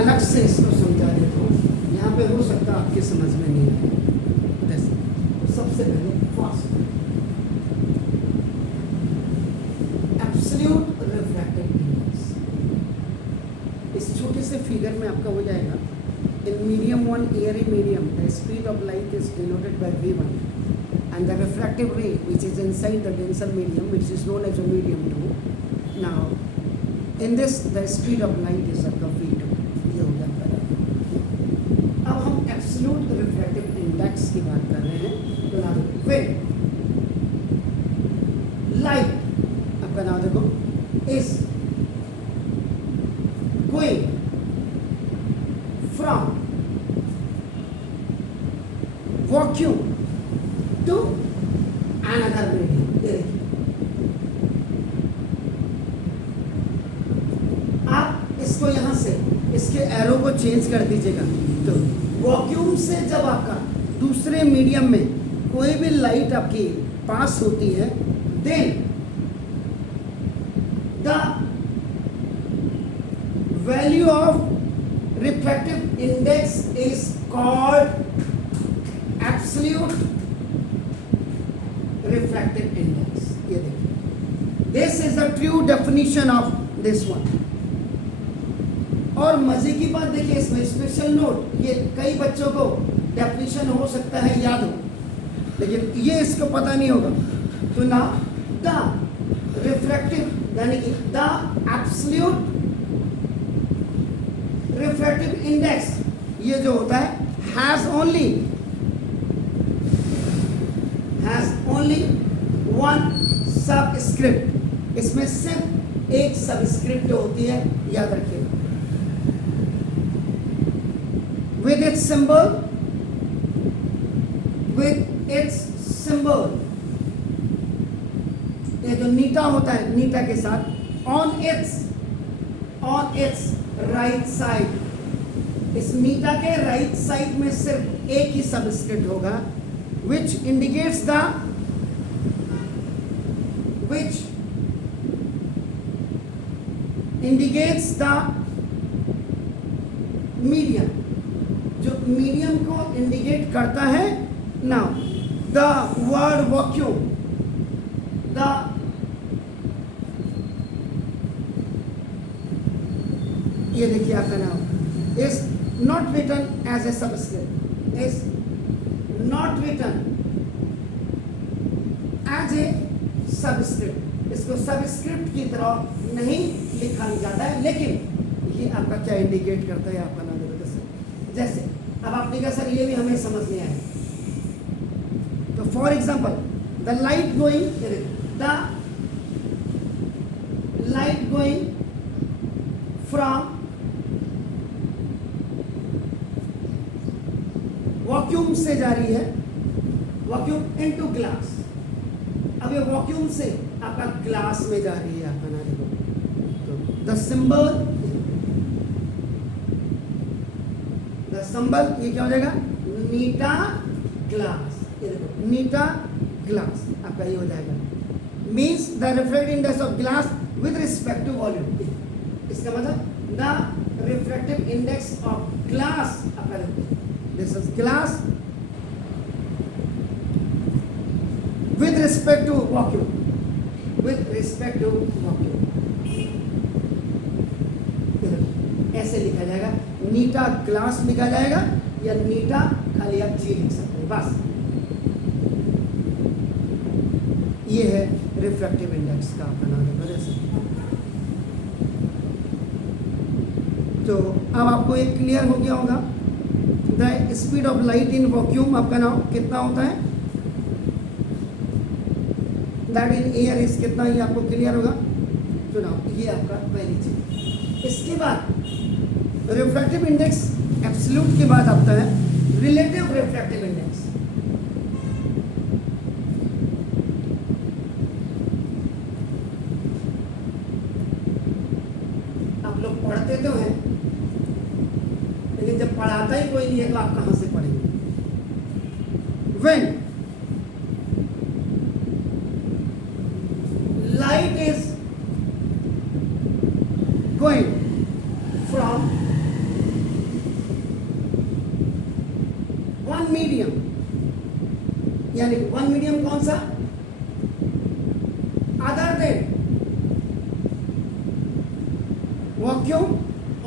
अलग से इसको समझा देता हूँ, यहाँ पे हो सकता है आपके समझ में नहीं आए। जैसे तो सबसे पहले फास्ट एब्सोल्यूट रिफ्रैक्टिव इंडेक्स, इस छोटे से फिगर में आपका हो जाएगा। In medium one, Airy medium, the speed of light is denoted by v1 and the refractive ray which is inside the denser medium, which is known as a medium 2. Now in this the speed of light is आपका v2, ये हो गया बराबर। अब हम absolute refractive index की बात कर रहे हैं, तो ना देखो when light आपका ना देखो is going from vacuum to another medium, ये देखिए आप इसको यहाँ से इसके एरो को चेंज कर दीजिएगा। तो वैक्यूम से जब आपका दूसरे मीडियम में कोई भी लाइट आपकी पास होती है, then the value of refractive index is called absolute refractive index. ये देखिए, this is the true definition of this one. और मजे की बात देखिए, इसमें स्पेशल नोट, ये कई बच्चों को डेफिनेशन हो सकता है याद हो, लेकिन ये इसको पता नहीं होगा। तो ना द रिफ्रैक्टिव यानी कि द एब्सोल्यूट रिफ्रैक्टिव इंडेक्स, ये जो होता है हैज ओनली वन सबस्क्रिप्ट, इसमें सिर्फ एक सबस्क्रिप्ट होती है, याद रखिएगा। with its symbol, ये जो नीटा होता है, नीटा के साथ on its राइट साइड, इस नीटा के राइट साइड में सिर्फ एक ही सबस्क्रिप्ट होगा, which indicates the medium, जो मीडियम को इंडिकेट करता है। नाउ द वर्ड वैक्यूम, ये देखिए आपका नाम is not written as a subscript, is not written as a subscript, इसको सबस्क्रिप्ट की तरह नहीं लिखा जाता है, लेकिन ये आपका क्या इंडिकेट करता है, आपका नाम जैसे अब आपने कहा सर ये भी हमें समझ नहीं आया। तो for example the light going from vacuum से जा रही है, वैक्यूम इनटू ग्लास। अब ये वैक्यूम से आपका ग्लास में जा रही है, आपका ना देखो, तो द सिंबल ये क्या हो जाएगा, नीटा ग्लास, ये देखो नीटा ग्लास आपका ये हो जाएगा, means the refractive index of glass with respect to volume. इसका मतलब the refractive index of glass आपका this is glass with respect to vacuum, with respect to vacuum, ऐसे लिखा जाएगा, नीटा ग्लास लिखा जाएगा या नीटा खाली आप जी लिख सकते हैं, बस ये है रिफ्रैक्टिव इंडेक्स का आपका नाम है। तो अब आपको एक क्लियर हो गया होगा, the speed of light in vacuum आपका नाम कितना होता है, दैट इन एयर इज कितना, ये आपको क्लियर होगा। तो ना ये आपका पहली चीज। इसके बाद रिफ्रैक्टिव इंडेक्स एब्सोल्यूट के बाद आता है रिलेटिव रिफ्रैक्टिव इंडेक्स। आप लोग पढ़ते तो हैं, लेकिन जब पढ़ाता ही कोई नहीं है तो आप कहां से पढ़ेंगे। When light is going from यानी 1 मीडियम कौन सा, अदर देन वैक्यूम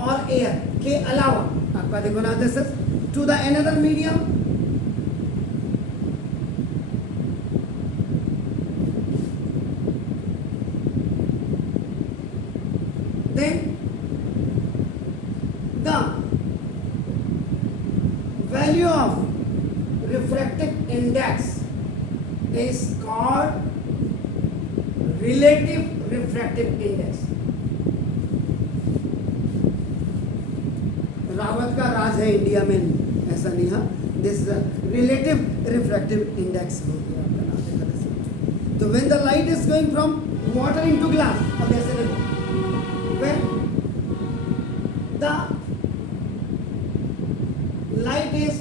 और एयर के अलावा, आपका देखो ना, this is to the another medium, then the value of refractive index is called relative refractive index. Rawat का राज है इंडिया में, ऐसा नहीं है, दिस रिलेटिव रिफ्रैक्टिव इंडेक्स हो गया आपका नाम देखा। तो when the light is going from water into glass, अब ऐसे देखो, when the light is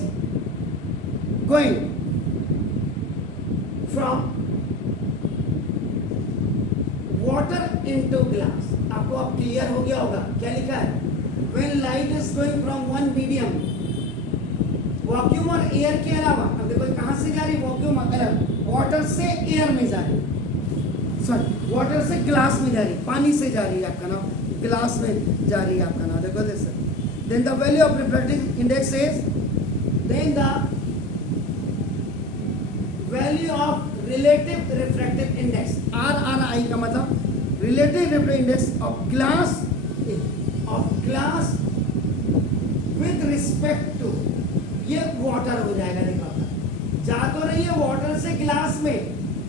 going from water into glass, आपको अब क्लियर हो गया होगा क्या लिखा है, when light is going from one medium, vacuum और एयर के अलावा, अब देखो कहां से जा रही है वैक्यूम, वाटर से एयर में जा रही है, सॉरी वाटर से ग्लास में जा रही है, पानी से जा रही है आपका नाम, ग्लास में जा रही है आपका नाम, देखो this, then the value of refractive index is, then the value of relative refractive index, RRI का मतलब relative refractive index of glass with respect to, ये वाटर हो जाएगा, देखो आपका जा तो रही है वाटर से ग्लास में,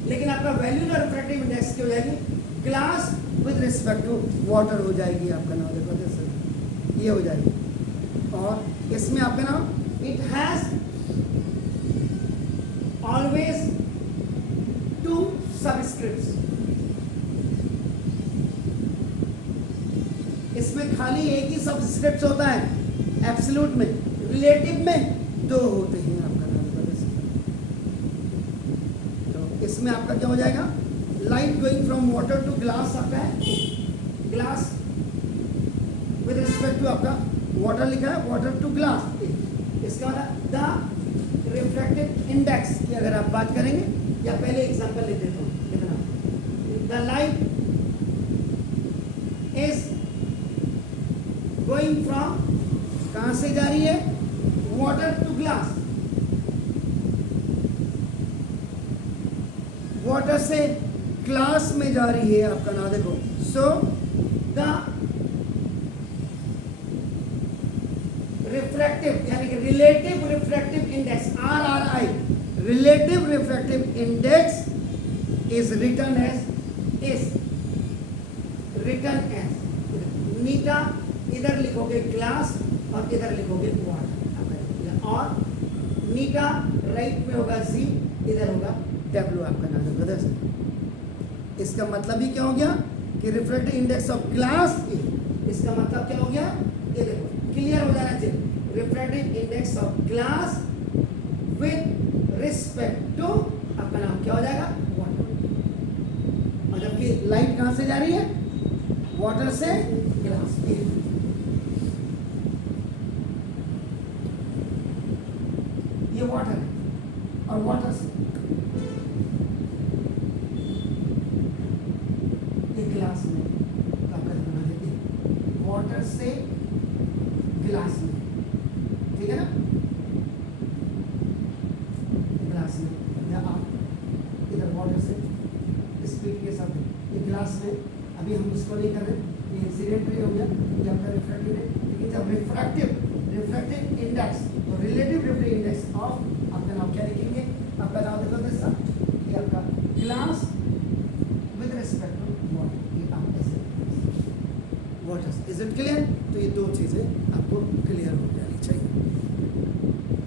लेकिन आपका वैल्यू ऑफ रिफ्रैक्टिव इंडेक्स क्या हो जाएगी, glass with respect to water हो जाएगी आपका नाम, देखो जैसे ये हो जाएगी। और इसमें आपका नाम इट हैज ऑलवेज 2 सबस्क्रिप्ट्स, इसमें खाली एक ही सबस्क्रिप्ट होता है, एब्सोल्यूट में, रिलेटिव में 2 होते हैं आपका नाम, तो इसमें आपका क्या हो जाएगा, light going from water to glass आपका है, ग्लास विद रिस्पेक्ट टू आपका वाटर लिखा है, वाटर टू ग्लास, इसका मतलब द रिफ्रैक्टिव इंडेक्स की अगर आप बात करेंगे, या पहले एग्जांपल ले देता हूँ, कितना, the light is going from, कहां से जा रही है, वाटर टू ग्लास, वाटर से ग्लास में जा रही है आपका नाम, देखो, सो द रिफ्रैक्टिव यानी कि relative refractive index, RRI, relative refractive index is written as नीटा, इधर लिखोगे ग्लास और इधर लिखोगे वाटर, और नीटा राइट में होगा Z, इधर होगा W आपका नाम, ब्रदर्स। इसका मतलब ही क्या हो गया कि रिफ्रैक्टिव इंडेक्स ऑफ ग्लास, इसका मतलब क्या हो गया, ये देखो क्लियर हो जाना चाहिए, refractive index of glass with respect to आपका नाम क्या हो जाएगा, वाटर, और जबकि लाइट कहां से जा रही है, वाटर से ग्लास, ये वाटर है और वाटर से ग्लास में, वाटर से ग्लास में, ठीक है ना, ग्लास में, या आप इधर वाटर से स्पीड के साथ, ये ग्लास में, अभी हम इसको नहीं कर रहे, ये इंसिडेंट रे हो गया, ये आपका रिफ्रैक्टिव है, लेकिन जब रिफ्रैक्टिव इंडेक्स, तो रिलेटिव रिफ्रैक्टिव इंडेक्स ऑफ आपका नाम क्या लिखेंगे, आपका नाम देखो दिस, ये आपका glass with respect to water, ये आप ऐसे वाटर, इज इट क्लियर, तो ये 2 चीजें आपको क्लियर हो जानी चाहिए।